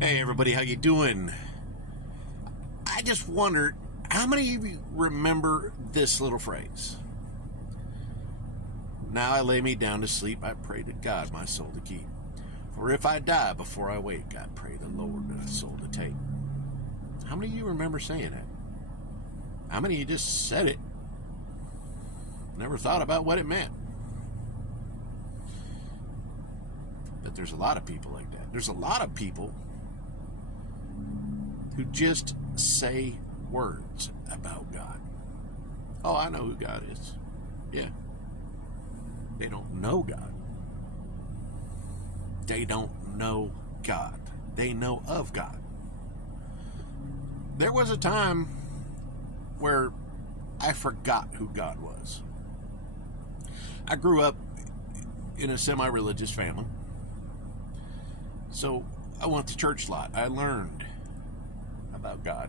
Hey everybody, how you doing? I just wondered, how many of you remember this little phrase? Now I lay me down to sleep, I pray to God my soul to keep. For if I die before I wake, I pray the Lord my soul to take. How many of you remember saying that? How many of you just said it, never thought about what it meant? But there's a lot of people like that. There's a lot of people who just say words about God. Oh, I know who God is. Yeah. They don't know God. They don't know God. They know of God. There was a time where I forgot who God was. I grew up in a semi-religious family. So I went to church a lot. I learned about God.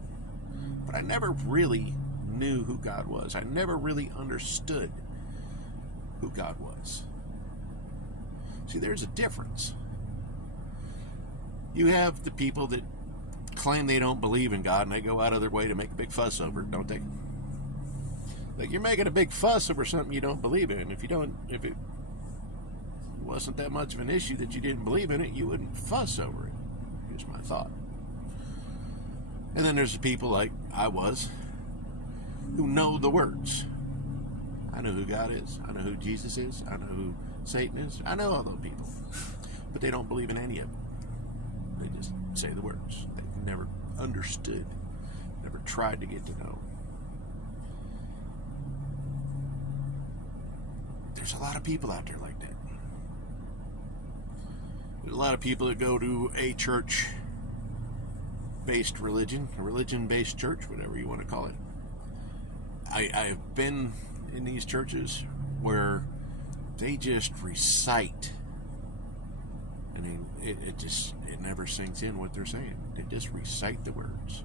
But I never really knew who God was. I never really understood who God was. See, there's a difference. You have the people that claim they don't believe in God and they go out of their way to make a big fuss over it, don't they? Like, you're making a big fuss over something you don't believe in. If it wasn't that much of an issue that you didn't believe in it, you wouldn't fuss over it. Here's my thought. And then there's the people like I was who know the words. I know who God is. I know who Jesus is. I know who Satan is. I know all those people. But they don't believe in any of it. They just say the words. They've never understood, never tried to get to know. There's a lot of people out there like that. There's a lot of people that go to a church-based religion, a religion-based church, whatever you want to call it. I've been in these churches where they just recite, and it never sinks in what they're saying. They just recite the words.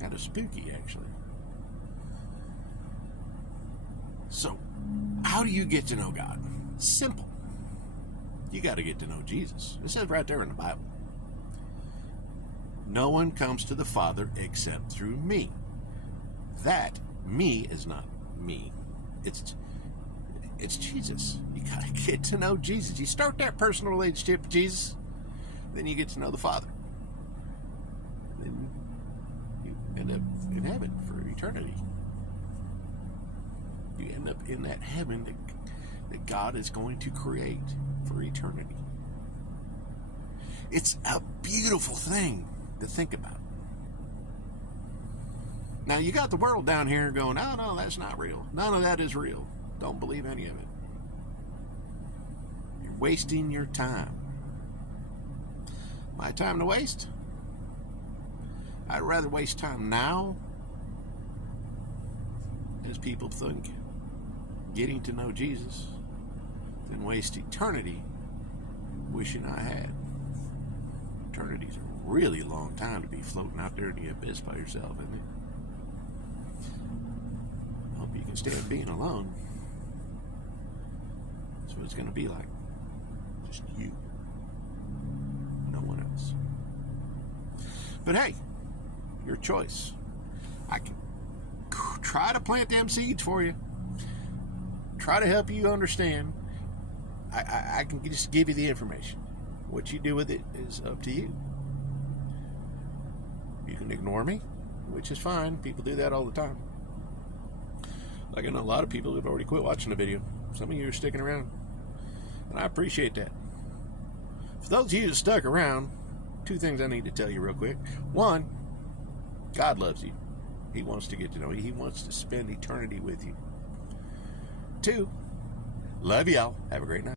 Kind of spooky, actually. So, how do you get to know God? Simple. You got to get to know Jesus. It says right there in the Bible. No one comes to the Father except through me. That me is not me. It's Jesus. You got to get to know Jesus. You start that personal relationship with Jesus, then you get to know the Father. Then you end up in heaven for eternity. You end up in that heaven that God is going to create for eternity. It's a beautiful thing to think about. Now, you got the world down here going, oh, no, that's not real. None of that is real. Don't believe any of it. You're wasting your time. My time to waste? I'd rather waste time now, as people think, getting to know Jesus, than waste eternity wishing I had. Eternity's a really long time to be floating out there in the abyss by yourself, isn't it? I hope you can stand being alone. That's what it's going to be like. Just you. No one else. But hey, your choice. I can try to plant them seeds for you. Try to help you understand. I can just give you the information. What you do with it is up to you. You can ignore me, which is fine. People do that all the time. Like, I know a lot of people who've already quit watching the video. Some of you are sticking around, and I appreciate that. For those of you that stuck around, two things I need to tell you real quick. One, God loves you. He wants to get to know you. He wants to spend eternity with you. Two, love y'all. Have a great night.